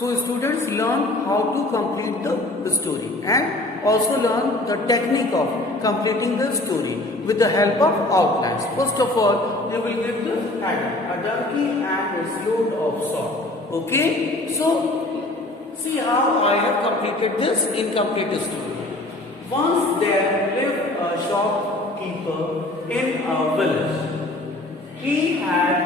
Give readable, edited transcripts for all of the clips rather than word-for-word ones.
So students learn how to complete the story and also learn the technique of completing the story with the help of outlines. First of all, you will give the heading, a donkey and its load of salt. Okay, so see how I have completed this incomplete story. Once there lived a shopkeeper in a village. He had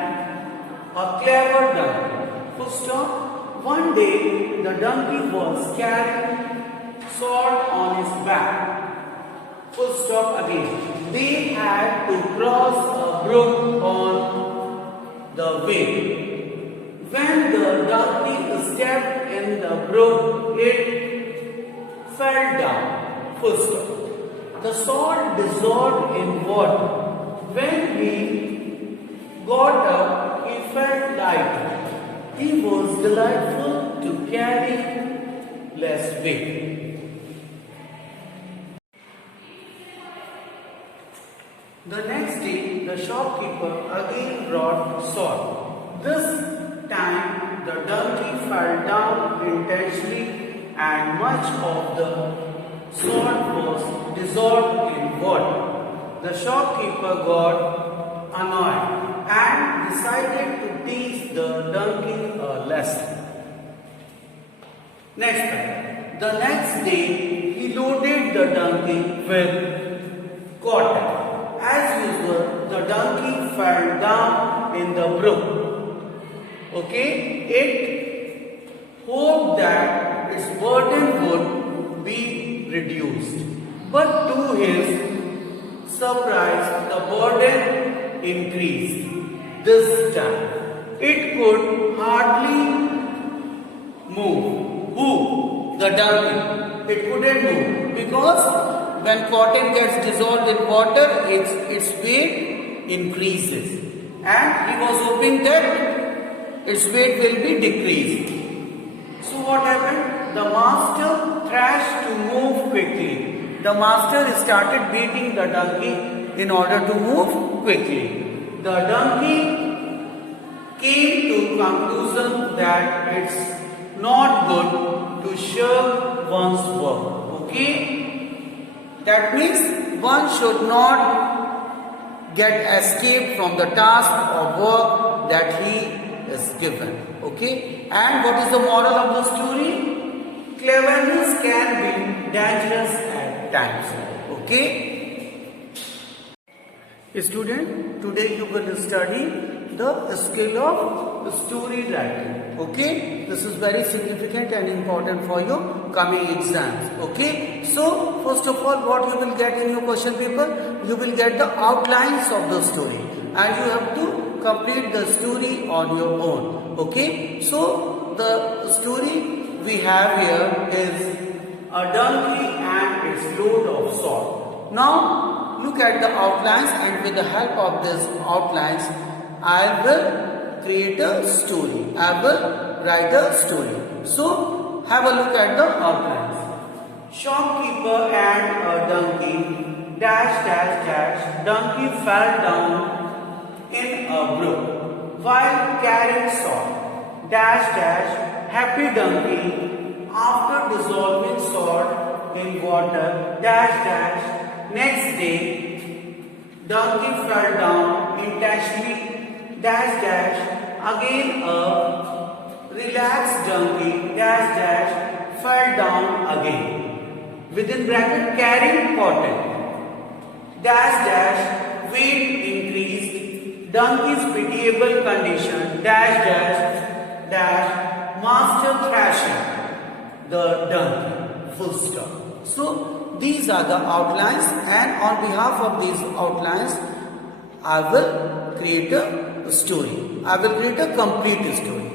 a clever donkey. Full stop. One day the donkey was carrying salt on his back. Full stop again. They had to cross a brook on the way. When the donkey stepped in the brook, it fell down. Full stop. The salt dissolved in water. When he got up, he felt light. He was delightful to carry less weight. The next day, the shopkeeper again brought salt. This time, the donkey fell down intentionally and much of the salt was dissolved in water. The shopkeeper got annoyed and decided to teach the donkey a lesson. The next day, he loaded the donkey with cotton. As usual, the donkey fell down in the brook. It hoped that its burden would be reduced. But to his surprise, the burden increased. This time, it could hardly move. Who? The donkey. It couldn't move because when cotton gets dissolved in water, its weight increases. And he was hoping that its weight will be decreased. So what happened? The master thrashed to move quickly. The master started beating the donkey in order to move quickly. The donkey came to conclusion that it's not good to shirk one's work. That means one should not get escaped from the task or work that he is given. And what is the moral of the story? Cleverness can be dangerous at times. Student, today you will study the skill of story writing. This is very significant and important for your coming exams. So first of all, what you will get in your question paper? You will get the outlines of the story and you have to complete the story on your own. So the story we have here is a donkey and its load of salt. Now look at the outlines, and with the help of these outlines, I will create a story. I will write a story. So have a look at the outlines. Shopkeeper and a donkey, donkey fell down in a brook while carrying salt, happy donkey after dissolving salt in water, next day, donkey fell down intentionally, again a relaxed donkey, fell down again. Within bracket, carrying cotton, weight increased, donkey's pitiable condition, master thrashing the donkey, full stop. So these are the outlines, and on behalf of these outlines, I will create a story. I will create a complete story.